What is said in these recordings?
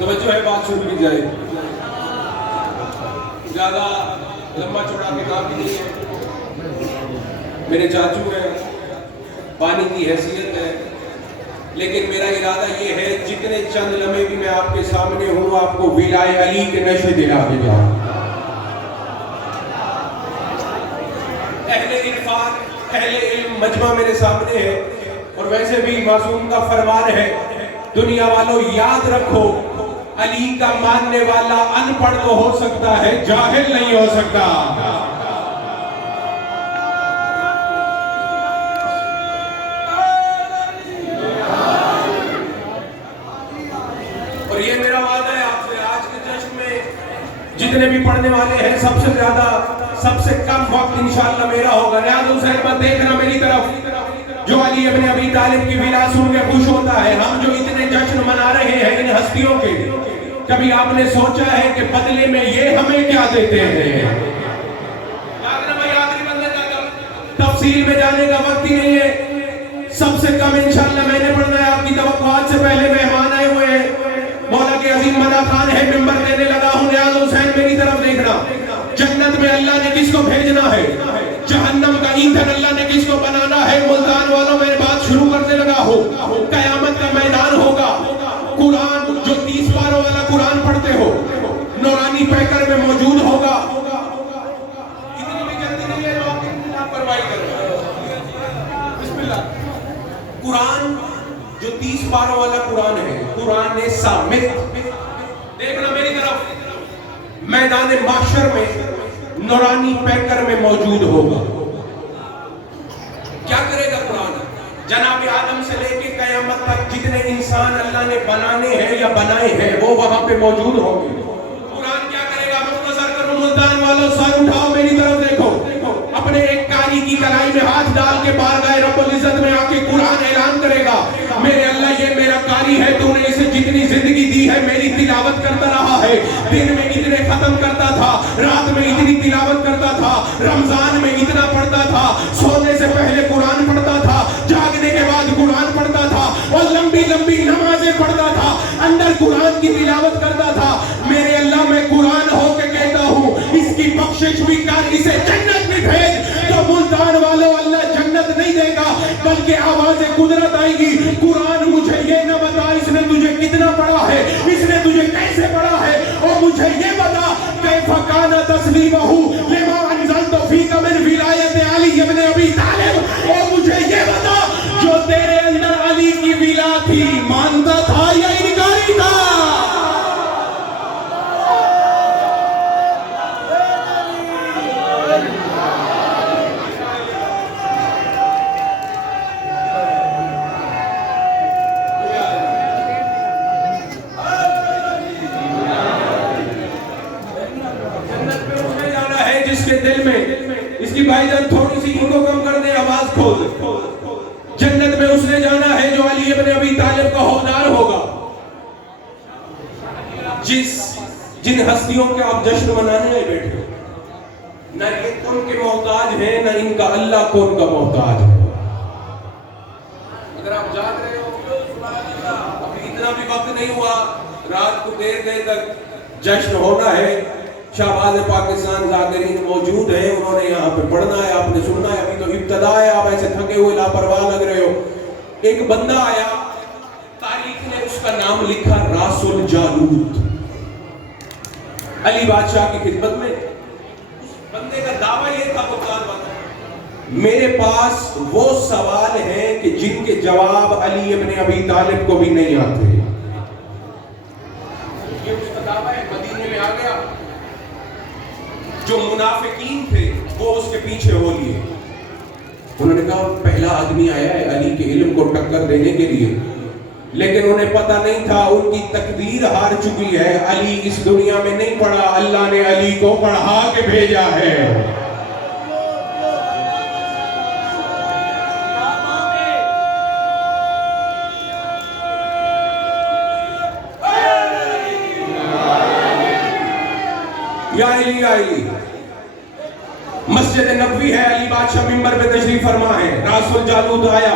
توجہ ہے، بات شروع کی جائے. زیادہ لمبا چوڑا کتاب بھی نہیں ہے، میرے چاچو ہیں، پانی کی حیثیت ہے، لیکن میرا ارادہ یہ ہے جتنے چند لمحے بھی میں آپ کے سامنے ہوں آپ کو ولائے علی کے نشے دلا کے جاؤں. اہل عرفان، اہل علم مجمع میرے سامنے ہے، اور ویسے بھی معصوم کا فرمان ہے دنیا والوں یاد رکھو علی کا ماننے والا ان پڑھ تو ہو سکتا ہے، جاہل نہیں ہو سکتا. اور یہ میرا وعدہ ہے آپ سے، آج کے جشن میں جتنے بھی پڑھنے والے ہیں سب سے زیادہ سب سے کم وقت انشاءاللہ میرا ہوگا. ریاض الحسین مت دیکھنا میری طرف، جو علی ابن ابی طالب کی ولا سن کے خوش ہوتا ہے. ہم جو اتنے جشن منا رہے ہیں ان ہستیوں کے، کبھی آپ نے سوچا ہے کہ بدلے میں یہ ہمیں کیا دیتے ہیں؟ تفصیل میں جانے کا وقت ہی نہیں ہے. سب سے کم انشاءاللہ میں نے پڑھنا ہے، آپ کی توقعات سے پہلے مہمان آئے ہوئے ہیں. مولا کے عظیم مدح خان ہے، ممبر دینے لگا ہوں. ریاض الحسین میری طرف دیکھنا. جنت میں اللہ نے کس کو بھیجنا ہے، جہنم کا ایندھن اللہ نے کس کو بنانا ہے. ملتان والوں میں بات شروع کرنے لگا ہو، قیامت کا میدان ہوگا. قرآن جو 30 پاروں والا قرآن پڑھتے ہو نورانی پیکر میں موجود ہوگا. اتنی بھی جلدی نہیں ہے جو آپ کی لاپرواہی کر رہے ہیں. بسم اللہ. قرآن جو 30 پاروں والا قرآن ہے، قرآن صامت، دیکھنا میری طرف، میدان محشر میں نورانی پیکر میں موجود ہوگا. کیا کرے گا قرآن؟ جناب آدم سے لے کے قیامت تک جتنے انسان اللہ نے بنانے ہیں یا بنائے ہیں وہ وہاں پہ موجود ہوں گے. قرآن کیا کرے گا؟ مختصر کروں، ملتان والوں سر اٹھاؤ میری طرف دیکھو. اپنے ایک کاری کی کلائی میں ہاتھ ڈال کے بارگاہ رب العزت میں آ کے قرآن اعلان کرے گا، میرے اللہ یہ میرا کاری ہے، تو نے اسے جتنی زندگی دی ہے میری تلاوت کرتا رہا ہے. دن میں اتنے ختم کرتا تھا، رات میں اتنی تلاوت کرتا تھا، رمضان میں اتنا پڑھتا تھا، سونے سے پہلے قرآن پڑھتا تھا، جاگنے کے بعد قرآن پڑھتا تھا، اور لمبی لمبی نمازیں پڑھتا تھا، اندر قرآن کی تلاوت کرتا تھا. میرے اللہ میں قرآن ہو کے کہتا ہوں اس کی بخشش بھی کر، اسے جنت میں بھیج. تو ملتان والوں اللہ جنت نہیں دے گا بلکہ آواز قدرت آئے گی. قرآن مجھے یہ نہ بتا اس نے تجھے کتنا پڑھا ہے، اس نے تجھے کیسے پڑھا ہے، اور مجھے یہ بتا کیف کان تسلیمہ لما انزلت فیک من ولایت علی ابن ابی طالب. اور مجھے یہ بتا جو تیرے اندر علی کی ولا تھی مانتا تھا یا انکاری تھا؟ دل میں اس کی بھائی جان تھوڑی سی ان کو کم کر دیں، آواز کھول. جنت میں اس نے جانا ہے جو علی ابن ابی طالب کا حوادار ہوگا. جن ہستیوں کے آپ جشن منانے آئے بیٹھے ہو، نہ یہ ان کے محتاج ہیں نہ ان کا اللہ کو ان کا محتاج ہے. اگر آپ جاگ رہے ہو، ابھی اتنا بھی وقت نہیں ہوا، رات کو دیر تک جشن ہونا ہے. شہباز پاکستان ذاکرین موجود ہیں، انہوں نے یہاں پہ پڑھنا ہے، آپ نے سننا ہے. ابھی تو ابتدا ہے، آپ ایسے تھکے ہوئے لاپرواہ لگ رہے ہو. ایک بندہ آیا، تاریخ نے اس کا نام لکھا راس الجالوت. علی بادشاہ کی خدمت میں اس بندے کا دعویٰ یہ تھا، میرے پاس وہ سوال ہیں کہ جن کے جواب علی ابن ابی طالب کو بھی نہیں آتے. یہ اس کا دعویٰ ہے. مدینے میں آ گیا، جو منافقین تھے وہ اس کے پیچھے ہو لیے. انہوں نے کہا پہلا آدمی آیا ہے علی کے علم کو ٹکر دینے کے لیے، لیکن انہیں پتہ نہیں تھا ان کی تقدیر ہار چکی ہے. علی اس دنیا میں نہیں پڑھا، اللہ نے علی کو پڑھا کے بھیجا ہے. یا علی یا علی. مسجد نبوی ہے، علی بادشاہ ممبر پہ تشریف فرما ہے. راس الجالوت آیا،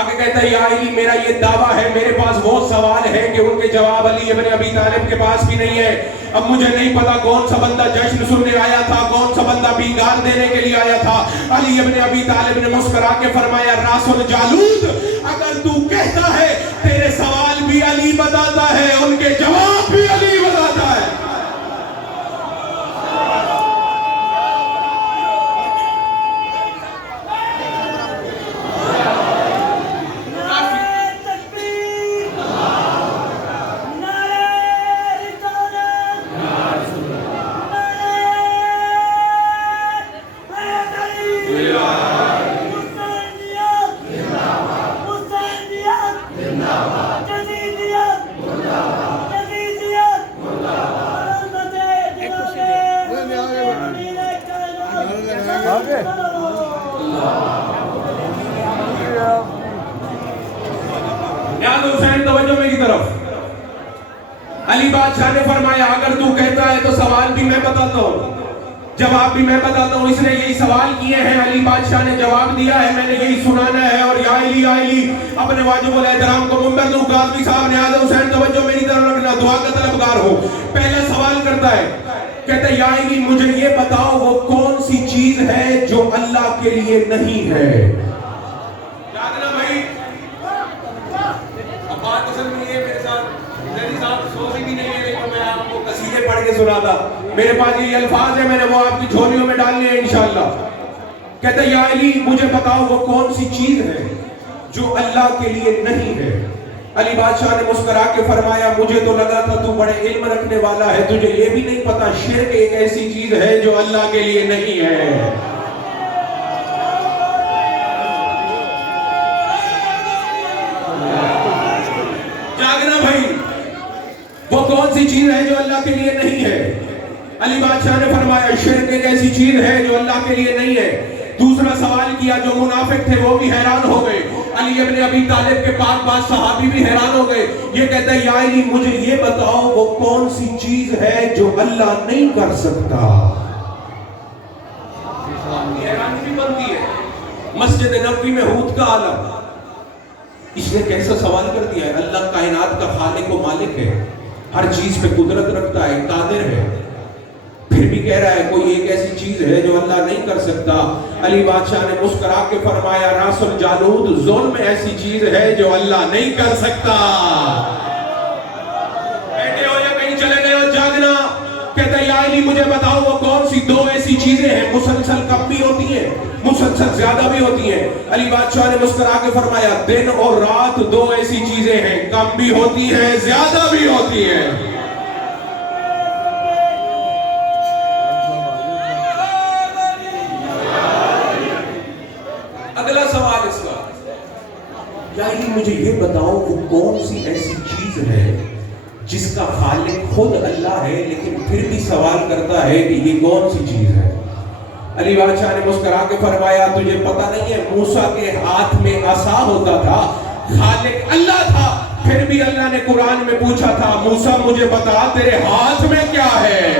آگے کہتا ہے یا علی میرا یہ دعویٰ ہے، میرے پاس وہ سوال ہے کہ ان کے جواب علی ابن ابی طالب کے پاس بھی نہیں ہے۔ اب مجھے نہیں پتا کون سا بندہ جشن سننے آیا تھا، کون سا بندہ بیگار دینے کے لیے آیا تھا۔ علی ابن ابی طالب نے مسکرا کے فرمایا راسل جالود، اگر تو کہتا ہے تیرے سوال بھی علی بتاتا ہے، ان کے جواب بھی علی بتاتا ہے۔ حسین توجہ میری طرف۔ علی بادشاہ نے فرمایا اگر تو کہتا ہے تو سوال بھی میں بتاتا ہوں، جواب بھی میں بتاتا ہوں۔ اس نے یہی سوال کیے ہیں، علی بادشاہ نے جواب دیا ہے، میں نے یہی سنانا ہے۔ اور یا علی اپنے واجب الاحترام کو منبر دوں، قاضی صاحب نے آدھا حسین توجہ میری طرف رکھنا، دعا کا طلبگار ہوں۔ پہلا سوال کرتا ہے، کہتا ہے یا علی مجھے یہ بتاؤ وہ کون سی چیز ہے جو اللہ کے لیے نہیں ہے؟ یاد نا بھائی، اب بات اصل میں یہ میرے ساتھ میری صاحب سوچی بھی نہیں ہے، لیکن میں آپ کو قصیدے پڑھ کے سنا تھا، میرے پاس یہ الفاظ ہیں، میں نے وہ آپ کی جھولیوں میں ڈالنے ہیں انشاءاللہ۔ کہتا ہے یا علی مجھے بتاؤ وہ کون سی چیز ہے جو اللہ کے لیے نہیں ہے؟ علی بادشاہ نے مسکرا کے فرمایا مجھے تو لگا تھا تو بڑے علم رکھنے والا ہے، تجھے یہ بھی نہیں پتا شرک ایک ایسی چیز ہے جو اللہ کے لیے نہیں ہے۔ جاگنا بھائی، وہ کون سی چیز ہے جو اللہ کے لیے نہیں ہے؟ علی بادشاہ نے فرمایا شرک ایک ایسی چیز ہے جو اللہ کے لیے نہیں ہے۔ دوسرا سوال کیا، جو منافق تھے وہ بھی حیران ہو گئے، علی ابن ابی طالب کے پاس بعض صحابی بھی حیران ہو گئے۔ یہ کہتا ہے یا علی مجھے یہ بتاؤ وہ کون سی چیز ہے جو اللہ نہیں کر سکتا؟ حیرانی بھی بنتی ہے۔ مسجد نبوی میں حوت کا عالم، اس نے کیسا سوال کر دیا ہے؟ اللہ کائنات کا خالق و مالک ہے، ہر چیز پہ قدرت رکھتا ہے، قادر ہے، پھر بھی کہہ رہا ہے کوئی ایک ایسی چیز ہے جو اللہ نہیں کر سکتا۔ علی بادشاہ نے مسکرا کے فرمایا راسل جالود، ظلم ایسی چیز ہے جو اللہ نہیں کر سکتا۔ بیٹھے ہو یا کہیں چلے گئے ہو؟ جاگنا۔ کہتا ہے یا علی مجھے بتاؤ وہ کون سی دو ایسی چیزیں ہیں مسلسل کم بھی ہوتی ہیں، مسلسل زیادہ بھی ہوتی ہیں؟ علی بادشاہ نے مسکرا کے فرمایا دن اور رات دو ایسی چیزیں ہیں، کم بھی ہوتی ہیں زیادہ بھی ہوتی ہیں۔ اگلا سوال اس کا، یا علی مجھے یہ بتاؤ وہ کون سی ایسی چیز ہے جس کا خالق خود اللہ ہے لیکن پھر بھی سوال کرتا ہے کہ یہ کون سی چیز ہے؟ علی بادشاہ نے مسکرا کے فرمایا تجھے پتہ نہیں ہے موسیٰ کے ہاتھ میں عصا ہوتا تھا، خالق اللہ تھا، پھر بھی اللہ نے قرآن میں پوچھا تھا موسیٰ مجھے بتا تیرے ہاتھ میں کیا ہے؟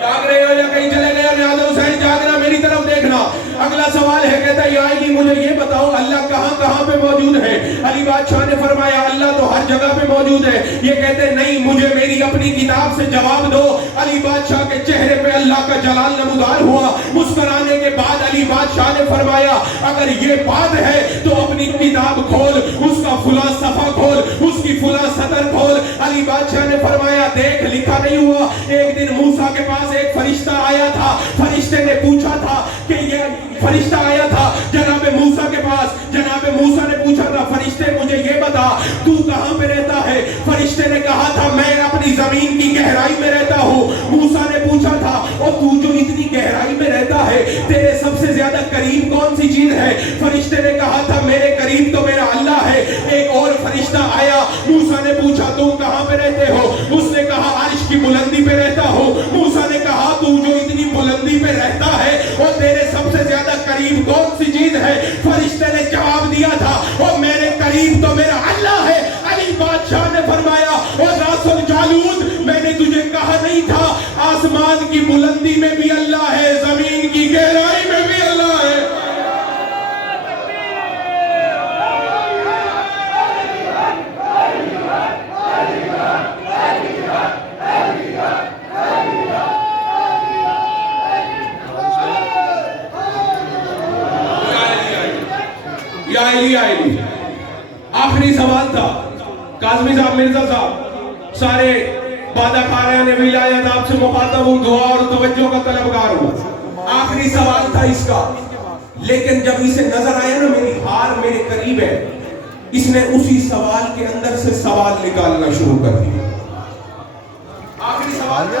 جاگ رہے ہو یا کہیں چلے گئے؟ نیاز حسین جاگنا، میری طرف دیکھنا۔ اگلا سوال ہے، کہتا ہے یا علی مجھے یہ بتاؤ اللہ کہاں کہاں پہ موجود ہے؟ علی بادشاہ نے فرمایا اللہ تو ہر جگہ پہ موجود ہے۔ یہ کہتے ہیں نہیں مجھے میری اپنی کتاب سے جواب دو۔ علی بادشاہ کے چہرے پہ اللہ کا جلال نمودار ہوا۔ مسکرانے کے بعد علی بادشاہ نے فرمایا اگر یہ بات ہے تو اپنی کتاب کھول، اس کا فلاں صفحہ کھول، اس کی فلاں سطر کھول۔ علی بادشاہ نے فرمایا دیکھ لکھا نہیں ہوا۔ ایک دن موسیٰ کے پاس ایک فرشتہ آیا تھا، فرشتے نے پوچھا تھا کہ یہ فرشتہ آیا تھا جناب موسیٰ کے پاس، جناب موسیٰ نے پوچھا تھا فرشتے مجھے یہ بتا تو کہاں پہ رہتا ہے؟ فرشتے نے کہا تھا میں اپنی زمین کی گہرائی میں رہتا ہوں۔ موسیٰ نے پوچھا تھا اور تو جو اتنی گہرائی میں رہتا ہے تیرے سب سے زیادہ قریب کون سی چیز ہے؟ فرشتے نے کہا تھا میرے قریب تو میرا اللہ ہے۔ ایک اور فرشتہ آیا، موسیٰ نے پوچھا تم کہاں پہ رہتے ہو؟ اس نے کہا عرش کی بلندی پہ رہتا ہوں۔ موسیٰ نے کہا تو جو اتنی بلندی پہ رہتا ہے اور تیرے سب سے زیادہ قریب کون سی چیز ہے؟ فرشتے نے جواب دیا تھا اور میرے قریب تو میرا اللہ ہے۔ علی بادشاہ نے فرمایا اور راسل جالود میں نے تجھے کہا نہیں تھا آسمان کی بلندی میں بھی اللہ ہے، زمین کی گہرائی میں بھی اللہ ہے۔ سوال تھا کاظمی صاحب، مرزا صاحب، سارے وعدہ کاریان ولایت آپ سے مخاطب ہوں، دعا اور توجہ کا طلبگار ہوں. آخری سوال تھا اس کا، لیکن جب اسے نظر آیا نا میری ہار میرے قریب ہے، اس نے اسی سوال کے اندر سے سوال نکالنا شروع کر دیا. آخری سوال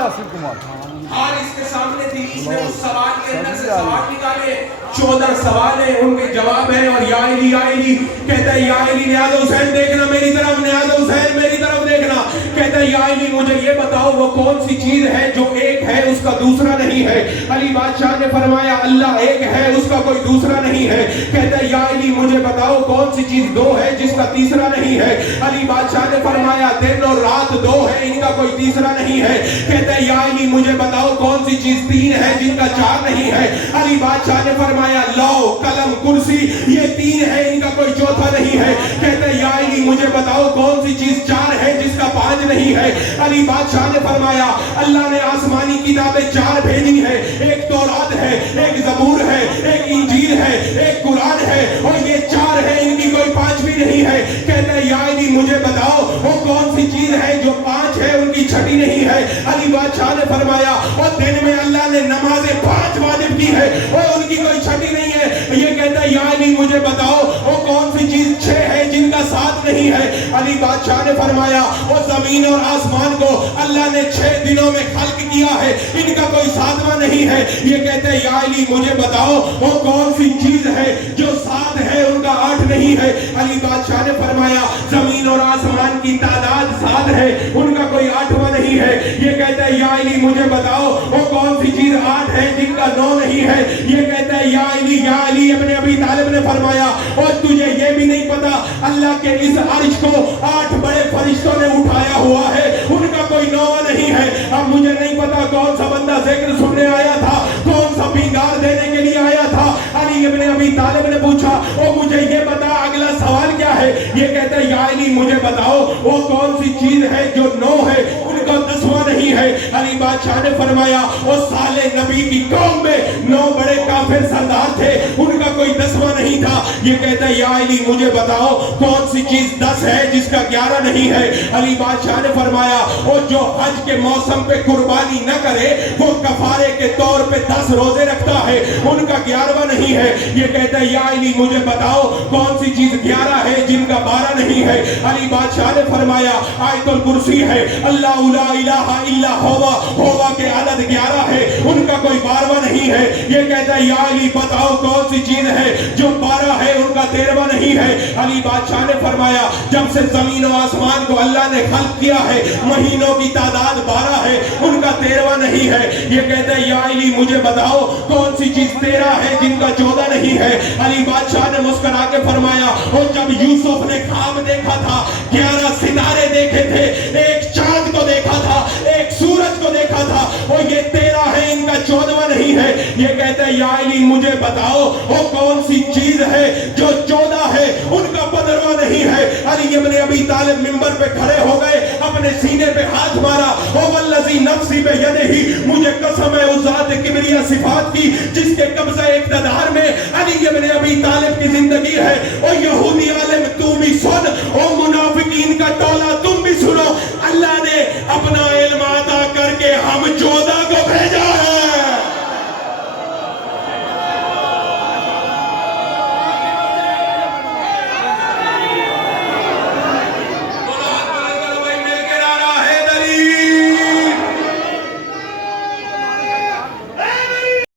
ہار اس کے سامنے تھی، اس نے اس سوال کے اندر سے سوال نکالے. 14 سوال ہیں، ان کے جواب ہیں، اور یا علی کہتا ہے یا علی نیاز حسین دیکھنا میری طرف، نیاز حسین میری طرف دیکھنا. کہتا ہے یا علی مجھے یہ بتاؤ وہ کون سی چیز ہے جو ایک ہے اس کا دوسرا نہیں ہے. علی بادشاہ نے فرمایا اللہ ایک ہے اس کا کوئی دوسرا نہیں ہے. کہتا ہے یا علی مجھے بتاؤ کون سی چیز دو ہے جس کا تیسرا نہیں ہے. علی بادشاہ نے فرمایا دن اور رات دو ہے ان کا کوئی تیسرا نہیں ہے. کہتا ہے یا علی مجھے بتاؤ کون سی چیز تین ہے جن کا چار نہیں ہے. علی بادشاہ نے فرمایا لو قلم کرسی یہ تین ہے ان کا کوئی چوتھا نہیں ہے. کہتا ہے یا علی مجھے بتاؤ کون سی چیز چار ہے جس کا پانچ نہیں ہے. علی بادشاہ نے فرمایا اللہ نے آسمانی کتابیں چار بھیجی ہے، ایک تورات ہے، ایک زبور ہے، ایک انجیل ہے، ایک قرآن ہے، اور یہ چار ہے ان کی کوئی پانچویں نہیں ہے. کہتا ہے یا علی مجھے بتاؤ وہ کون سی چیز ہے جو پانچ ہے ان کی چھٹی نہیں ہے. علی بادشاہ نے فرمایا اور دن میں اللہ نے نمازیں 5 واجب کی ہے اور ان کی کوئی چھٹی نہیں ہے. یہ کہتا ہے یا علی مجھے بتاؤ وہ کون سی چیز 6 ہے جن کا 7 نہیں ہے. علی بادشاہ نے فرمایا وہ زمین اور آسمان کو اللہ نے 6 دنوں میں خلق کیا ہے ان کا کوئی 7واں نہیں ہے. یہ کہتا ہے یا علی مجھے بتاؤ وہ کون سی چیز ہے جو 7 ہے ان کا 8 نہیں ہے. علی بادشاہ نے فرمایا زمین اور آسمان کی تعداد 7 ہے ان کا کوئی 8واں نہیں ہے. یہ کہتا ہے یا علی مجھے بتاؤ وہ کون سی چیز 8 ہے جن کا 9 نہیں ہے. یہ کہتا ہے یا علی ابن ابی طالب نے فرمایا اور تجھے یہ بھی نہیں پتا اللہ کے اس عرش کو 8 بڑے فرشتوں نے اٹھایا ہوا ہے ان کا کوئی 9واں نہیں ہے. اب مجھے نہیں پتا کون سا بندہ ذکر سننے آیا تھا، کون سا بینگار دینے کے لیے آیا تھا. علی ابن ابی طالب نے پوچھا او مجھے یہ بتا اگلا سوال کیا ہے. یہ کہتا ہے یا علی مجھے بتاؤ وہ کون سی چیز ہے جو 9 ہے ان کا 10واں نہیں ہے. علی بادشاہ نے فرمایا وہ سالے نبی کی قوم میں 9 بڑے کافر سردار تھے ان کا کوئی 10واں نہیں تھا. یہ کہتا ہے یا علی مجھے بتاؤ کون سی چیز 10 ہے جس کا 11 نہیں ہے. علی بادشاہ نے فرمایا وہ جو حج کے موسم پہ قربانی نہ کرے وہ کفارے کے طور پہ 10 روزے رکھتا ہے ان کا 11واں نہیں ہے. یہ کہتا ہے یا علی مجھے بتاؤ کون سی چیز 11 ہے جن کا 12 نہیں ہے. علی بادشاہ نے فرمایا آیت الکرسی ہے، اللہ لا الہ الا ہوا کے عدد 11 ہے ان کا کوئی 12واں نہیں ہے. یہ کہتا ہے یا علی بتاؤ کون سی چیز ہے جو 12 ہے ان کا 13واں نہیں ہے. علی بادشاہ نے فرمایا جب سے زمین و آسمان کو اللہ نے خلق کیا ہے مہینوں کی تعداد 12 ہے ان کا 13واں نہیں ہے. یہ کہتا ہے یا علی مجھے بتاؤ کون سی چیز 13 ہے جن کا 14 نہیں ہے. علی بادشاہ نے مسکرا کے فرمایا اور جب یوسف نے خواب دیکھا تھا 11 ستارے دیکھے تھے، ایک چاند کو دیکھا تھا، ایک سورج کو دیکھا تھا، اور یہ 13 ہے ان کا 14واں نہیں ہے. یہ کہتا ہے یا علی مجھے بتاؤ وہ کون سی چیز ہے جو 14 ہے ان کا 15واں نہیں ہے. علی ابن ابی طالب منبر پہ کھڑے ہو گئے، اپنے سینے پہ ہاتھ مارا، او والذی نفسی بیدہی مجھے قسم ہے اس ذات کبریا صفات کی جس کے قبضہ اقتدار میں علی ابن ابی طالب کی زندگی ہے،